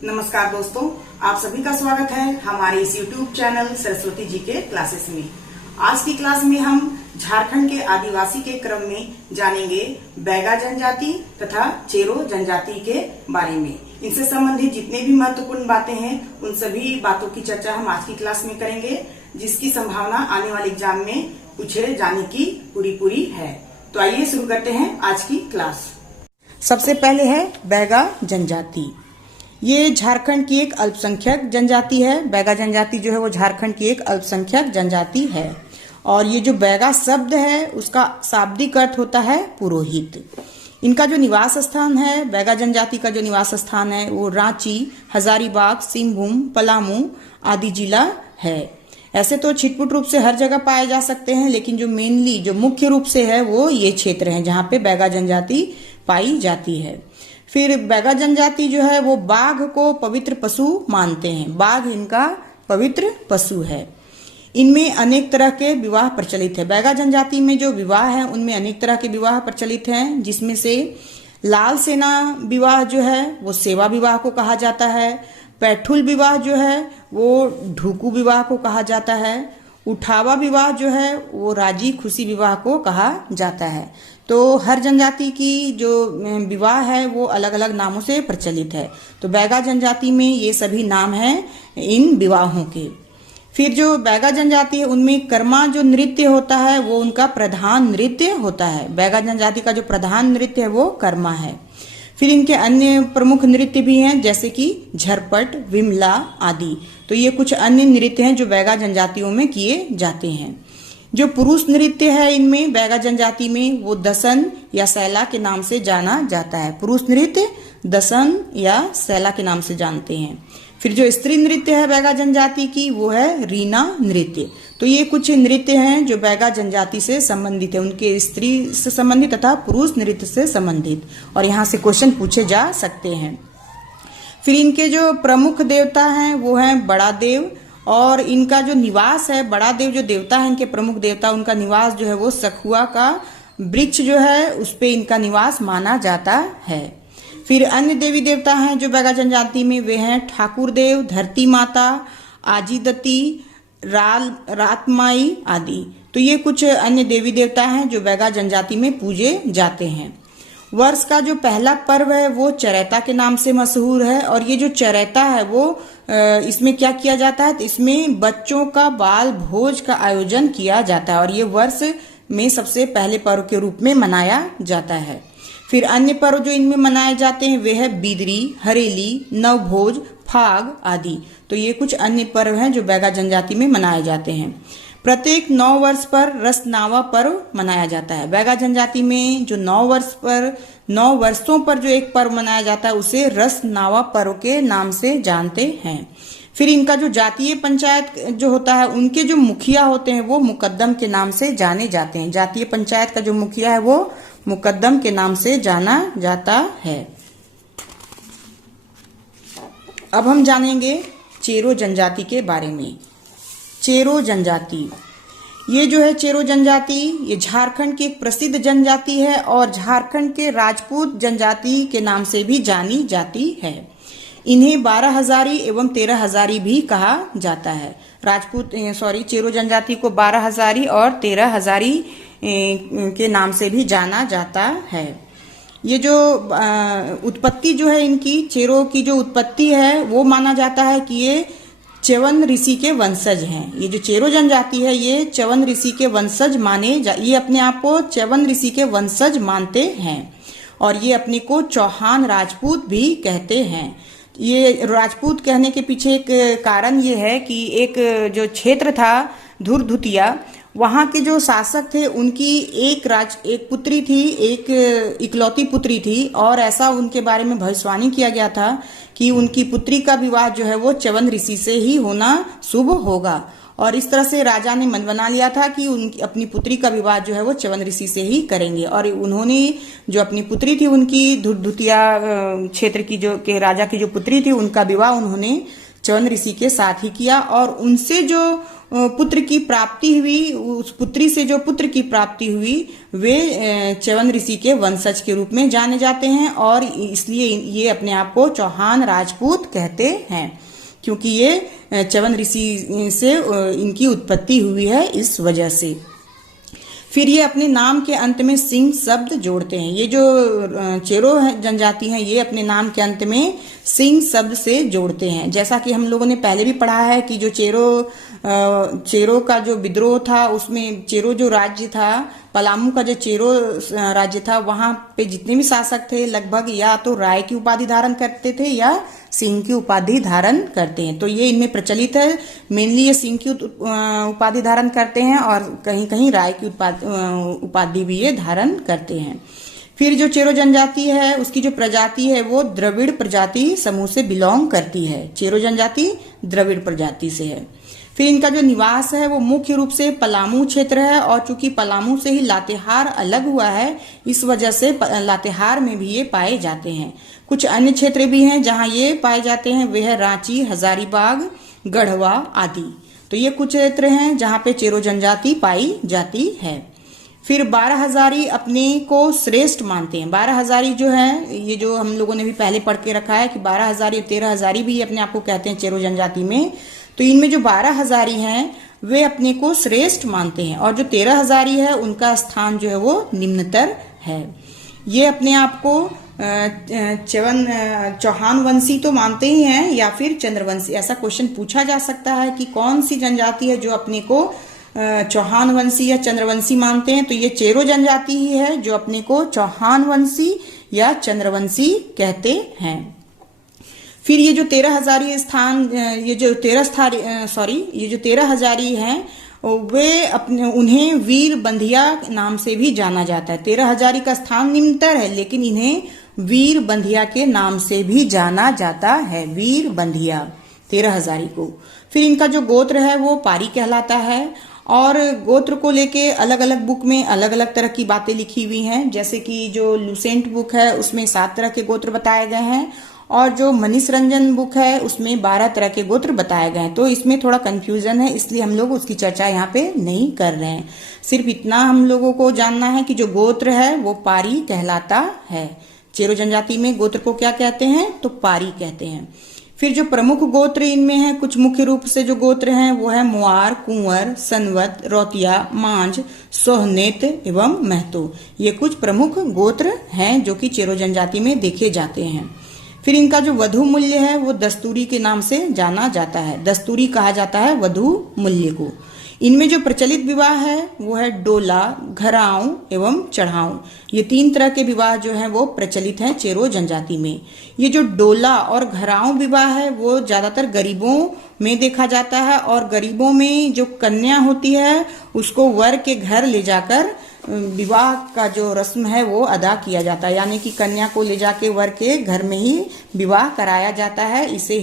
नमस्कार दोस्तों, आप सभी का स्वागत है हमारे इस YouTube चैनल सरस्वती जी के क्लासेस में। आज की क्लास में हम झारखंड के आदिवासी के क्रम में जानेंगे बैगा जनजाति तथा चेरो जनजाति के बारे में। इनसे संबंधित जितने भी महत्वपूर्ण बातें हैं उन सभी बातों की चर्चा हम आज की क्लास में करेंगे, जिसकी संभावना आने वाले एग्जाम में पूछे जाने की पूरी है। तो आइए शुरू करते हैं आज की क्लास। सबसे पहले है बैगा जनजाति। ये झारखंड की एक अल्पसंख्यक जनजाति है। बैगा जनजाति जो है वो झारखंड की एक अल्पसंख्यक जनजाति है। और ये जो बैगा शब्द है उसका शाब्दिक अर्थ होता है पुरोहित। इनका जो निवास स्थान है, बैगा जनजाति का जो निवास स्थान है वो रांची, हजारीबाग, सिंहभूम, पलामू आदि जिला है। ऐसे तो छिटपुट रूप से हर जगह पाए जा सकते हैं, लेकिन जो मेनली जो मुख्य रूप से है वो ये क्षेत्र है जहाँ पे बैगा जनजाति पाई जाती है। फिर बैगा जनजाति जो है वो बाघ को पवित्र पशु मानते हैं। बाघ इनका पवित्र पशु है। इनमें अनेक तरह के विवाह प्रचलित है। बैगा जनजाति में जो विवाह है उनमें अनेक तरह के विवाह प्रचलित हैं, जिसमें से लाल सेना विवाह जो है वो सेवा विवाह को कहा जाता है। पैठुल विवाह जो है वो ढुकू विवाह को कहा जाता है। उठावा विवाह जो है वो राजी खुशी विवाह को कहा जाता है। तो हर जनजाति की जो विवाह है वो अलग अलग नामों से प्रचलित है। तो बैगा जनजाति में ये सभी नाम हैं इन विवाहों के। फिर जो बैगा जनजाति है उनमें कर्मा जो नृत्य होता है वो उनका प्रधान नृत्य होता है। बैगा जनजाति का जो प्रधान नृत्य है वो कर्मा है। फिर इनके अन्य प्रमुख नृत्य भी हैं, जैसे कि झरपट, विमला आदि। तो ये कुछ अन्य नृत्य हैं जो बैगा जनजातियों में किए जाते हैं। जो पुरुष नृत्य है इनमें बैगा जनजाति में वो दसन या सैला के नाम से जाना जाता है। पुरुष नृत्य दसन या सैला के नाम से जानते हैं। फिर जो स्त्री नृत्य है बैगा जनजाति की वो है रीना नृत्य। तो ये कुछ नृत्य हैं जो बैगा जनजाति से संबंधित है, उनके स्त्री से संबंधित तथा पुरुष नृत्य से संबंधित, और यहाँ से क्वेश्चन पूछे जा सकते हैं। फिर इनके जो प्रमुख देवता हैं वो हैं बड़ा देव, और इनका जो निवास है, बड़ा देव जो देवता है इनके प्रमुख देवता, उनका निवास जो है वो सखुआ का वृक्ष जो है उस पे इनका निवास माना जाता है। फिर अन्य देवी देवता हैं जो बैगा जनजाति में, वे हैं ठाकुर देव, धरती माता, आजीदती, रातमाई आदि। तो ये कुछ अन्य देवी देवता हैं जो बैगा जनजाति में पूजे जाते हैं। वर्ष का जो पहला पर्व है वो चरैता के नाम से मशहूर है। और ये जो चरैता है वो इसमें क्या किया जाता है, तो इसमें बच्चों का बाल भोज का आयोजन किया जाता है, और ये वर्ष में सबसे पहले पर्व के रूप में मनाया जाता है। फिर अन्य पर्व जो इनमें मनाए जाते हैं वे है बिदरी, हरेली, नवभोज, फाग आदि। तो ये कुछ अन्य पर्व हैं जो बैगा जनजाति में मनाए जाते हैं। प्रत्येक 9 वर्ष पर रसनावा पर्व मनाया जाता है। बैगा जनजाति में जो 9 वर्षों पर जो एक पर्व मनाया जाता है उसे रसनावा पर्व के नाम से जानते हैं। फिर इनका जो जातीय पंचायत जो होता है उनके जो मुखिया होते हैं वो मुकद्दम के नाम से जाने जाते हैं। जातीय पंचायत का जो मुखिया है वो मुकद्दम के नाम से जाना जाता है। अब हम जानेंगे चेरो जनजाति के बारे में। चेरो जनजाति, ये जो है चेरो जनजाति ये झारखंड की एक प्रसिद्ध जनजाति है और झारखंड के राजपूत जनजाति के नाम से भी जानी जाती है। इन्हें 12 हजारी एवं 13 हजारी भी कहा जाता है। चेरो जनजाति को 12 हजारी और 13 हजारी के नाम से भी जाना जाता है। ये जो उत्पत्ति जो है इनकी, चेरो की जो उत्पत्ति है वो माना जाता है कि ये च्यवन ऋषि के वंशज हैं। ये जो चेरो जनजाति है ये च्यवन ऋषि के वंशज ये अपने आप को च्यवन ऋषि के वंशज मानते हैं, और ये अपने को चौहान राजपूत भी कहते हैं। ये राजपूत कहने के पीछे एक कारण ये है कि एक जो क्षेत्र था धुरधुतिया, वहां के जो शासक थे उनकी एक पुत्री थी, एक इकलौती पुत्री थी, और ऐसा उनके बारे में भविष्यवाणी किया गया था कि उनकी पुत्री का विवाह जो है वो च्यवन ऋषि से ही होना शुभ होगा। और इस तरह से राजा ने मन बना लिया था कि उनकी अपनी पुत्री का विवाह जो है वो च्यवन ऋषि से ही करेंगे। और उन्होंने जो अपनी पुत्री थी उनकी धुरधुतिया क्षेत्र की जो के राजा की जो पुत्री थी उनका विवाह उन्होंने च्यवन ऋषि के साथ ही किया, और उनसे जो पुत्र की प्राप्ति हुई, उस पुत्री से जो पुत्र की प्राप्ति हुई, वे च्यवन ऋषि के वंशज के रूप में जाने जाते हैं, और इसलिए ये अपने आप को चौहान राजपूत कहते हैं, क्योंकि ये च्यवन ऋषि से इनकी उत्पत्ति हुई है, इस वजह से। फिर ये अपने नाम के अंत में सिंह शब्द जोड़ते हैं। ये जो चेरो जनजाति हैं, ये अपने नाम के अंत में सिंह शब्द से जोड़ते हैं। जैसा कि हम लोगों ने पहले भी पढ़ा है कि जो चेरो का जो विद्रोह था, उसमें चेरो जो राज्य था, पलामू का जो चेरो राज्य था, वहां पे जितने भी शासक थे लगभग या तो राय की उपाधि धारण करते थे या सिंह की उपाधि धारण करते हैं। तो ये इनमें प्रचलित है, मेनली ये सिंह की उपाधि धारण करते हैं, और कहीं कहीं राय की उपाधि भी ये धारण करते हैं। फिर जो चेरो जनजाति है, उसकी जो प्रजाति है वो द्रविड़ प्रजाति समूह से बिलोंग करती है। चेरो जनजाति द्रविड़ प्रजाति से है। फिर इनका जो निवास है वो मुख्य रूप से पलामू क्षेत्र है, और चूंकि पलामू से ही लातेहार अलग हुआ है, इस वजह से लातेहार में भी ये पाए जाते हैं। कुछ अन्य क्षेत्र भी हैं जहां ये पाए जाते हैं, वे है रांची, हजारीबाग, गढ़वा आदि। तो ये कुछ क्षेत्र हैं जहां पे चेरो जनजाति पाई जाती है। फिर 12 हजारी अपने को श्रेष्ठ मानते हैं। 12 हजारी जो है, ये जो हम लोगों ने भी पहले पढ़ के रखा है कि 12 हजारी और 13 हजारी भी अपने आप को कहते हैं चेरो जनजाति में। तो इनमें जो 12 हजारी हैं वे अपने को श्रेष्ठ मानते हैं, और जो 13 हजारी है उनका स्थान जो है वो निम्नतर है। ये अपने आप को चौहान वंशी तो मानते ही हैं या फिर चंद्रवंशी। ऐसा क्वेश्चन पूछा जा सकता है कि कौन सी जनजाति है जो अपने को चौहान वंशी या चंद्रवंशी मानते हैं। तो ये चेरो जनजाति ही है जो अपने को चौहान वंशी या चंद्रवंशी कहते हैं। फिर ये जो 13 हजारी स्थान, ये जो 13 हजारी हैं, वे अपने उन्हें वीर बंधिया नाम से भी जाना जाता है। 13 हजारी का स्थान निम्नतर है, लेकिन इन्हें वीर बंधिया के नाम से भी जाना जाता है, वीर बंधिया 13 हजारी को। फिर इनका जो गोत्र है वो पारी कहलाता है, और गोत्र को लेके अलग अलग बुक में अलग अलग तरह की बातें लिखी हुई हैं। जैसे कि जो लुसेंट बुक है उसमें 7 तरह के गोत्र बताए गए हैं, और जो मनीष रंजन बुक है उसमें 12 तरह के गोत्र बताए गए हैं। तो इसमें थोड़ा कंफ्यूजन है, इसलिए हम लोग उसकी चर्चा यहाँ पे नहीं कर रहे हैं। सिर्फ इतना हम लोगों को जानना है कि जो गोत्र है वो पारी कहलाता है। चेरो जनजाति में गोत्र को क्या कहते हैं? तो पारी कहते हैं। फिर जो प्रमुख गोत्र इनमें है, कुछ मुख्य रूप से जो गोत्र हैं वो है मुआर, कुंवर, सनवत, रौतिया, मांझ, सोहनेत एवं महतो। ये कुछ प्रमुख गोत्र हैं जो कि चेरो जनजाति में देखे जाते हैं। फिर इनका जो वधु मूल्य है वो दस्तूरी के नाम से जाना जाता है। दस्तूरी कहा जाता है वधु मूल्य को। इनमें जो प्रचलित विवाह है वो है डोला, घराव एवं चढ़ाव। ये 3 तरह के विवाह जो हैं वो प्रचलित हैं चेरो जनजाति में। ये जो डोला और घराव विवाह है वो ज्यादातर गरीबों में देखा जाता है, और गरीबों में जो कन्या होती है उसको वर के घर ले जाकर विवाह का जो रस्म है वो अदा किया जाता है, यानी कि कन्या को ले जाके वर के घर में ही विवाह कराया जाता है। इसे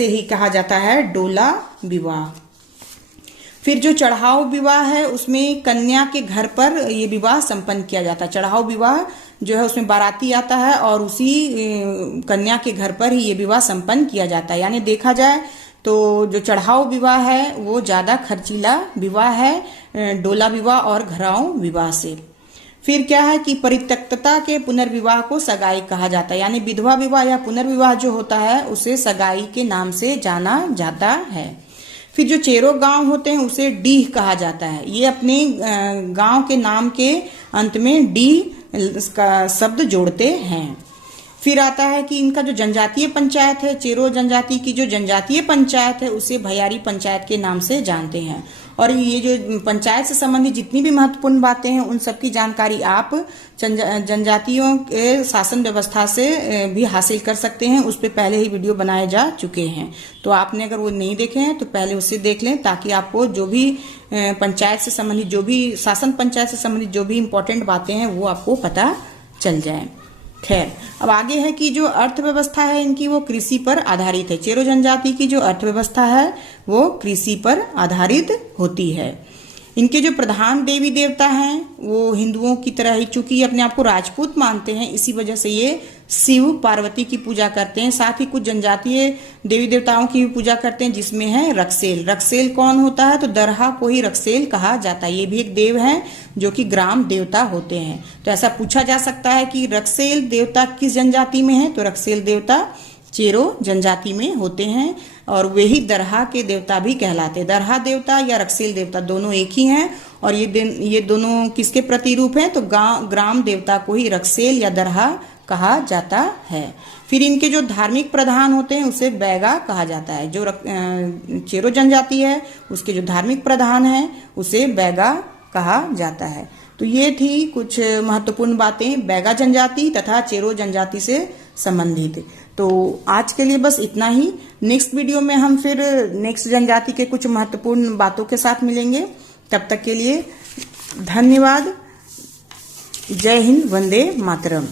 ही कहा जाता है डोला विवाह। फिर जो चढ़ाव विवाह है उसमें कन्या के घर पर ये विवाह संपन्न किया जाता है। चढ़ाव विवाह जो है उसमें बाराती आता है और उसी कन्या के घर पर ही ये विवाह संपन्न किया जाता है। यानी देखा जाए तो जो चढ़ाव विवाह है वो ज्यादा खर्चीला विवाह है डोला विवाह और घराव विवाह से। फिर क्या है कि परित्यक्तता के पुनर्विवाह को सगाई कहा जाता है, यानी विधवा विवाह या पुनर्विवाह जो होता है उसे सगाई के नाम से जाना जाता है। फिर जो चेरो गांव होते हैं उसे डीह कहा जाता है। ये अपने गांव के नाम के अंत में डीह का शब्द जोड़ते हैं। फिर आता है कि इनका जो जनजातीय पंचायत है, चेरो जनजाति की जो जनजातीय पंचायत है उसे भैयारी पंचायत के नाम से जानते हैं। और ये जो पंचायत से संबंधित जितनी भी महत्वपूर्ण बातें हैं उन सबकी जानकारी आप जनजातियों के शासन व्यवस्था से भी हासिल कर सकते हैं। उस पर पहले ही वीडियो बनाए जा चुके हैं, तो आपने अगर वो नहीं देखे हैं तो पहले उससे देख लें, ताकि आपको जो भी पंचायत से संबंधित, जो भी शासन पंचायत से संबंधित जो भी इम्पोर्टेंट बातें हैं वो आपको पता चल जाए। खैर, अब आगे है कि जो अर्थव्यवस्था है इनकी वो कृषि पर आधारित है। चेरो जनजाति की जो अर्थव्यवस्था है वो कृषि पर आधारित होती है। इनके जो प्रधान देवी देवता हैं वो हिंदुओं की तरह ही, चूंकि ये अपने आप को राजपूत मानते हैं, इसी वजह से ये शिव पार्वती की पूजा करते हैं। साथ ही कुछ जनजातीय देवी देवताओं की भी पूजा करते हैं, जिसमें है रक्सेल। रक्सेल कौन होता है? तो दरहा को ही रक्सेल कहा जाता है। ये भी एक देव है जो कि ग्राम देवता होते हैं। तो ऐसा पूछा जा सकता है कि रक्सेल देवता किस जनजाति में है? तो रक्सेल देवता चेरो जनजाति में होते हैं और वे ही दरहा के देवता भी कहलाते हैं। दरहा देवता या रक्सेल देवता दोनों एक ही हैं और ये दोनों किसके प्रतिरूप हैं? तो ग्राम देवता को ही रक्सेल या दरहा कहा जाता है। फिर इनके जो धार्मिक प्रधान होते हैं उसे बैगा कहा जाता है। जो चेरो जनजाति है उसके जो धार्मिक प्रधान है उसे बैगा कहा जाता है। तो ये थी कुछ महत्वपूर्ण बातें बैगा जनजाति तथा चेरो जनजाति से संबंधित। तो आज के लिए बस इतना ही। नेक्स्ट वीडियो में हम फिर नेक्स्ट जनजाति के कुछ महत्वपूर्ण बातों के साथ मिलेंगे। तब तक के लिए धन्यवाद। जय हिंद, वंदे मातरम।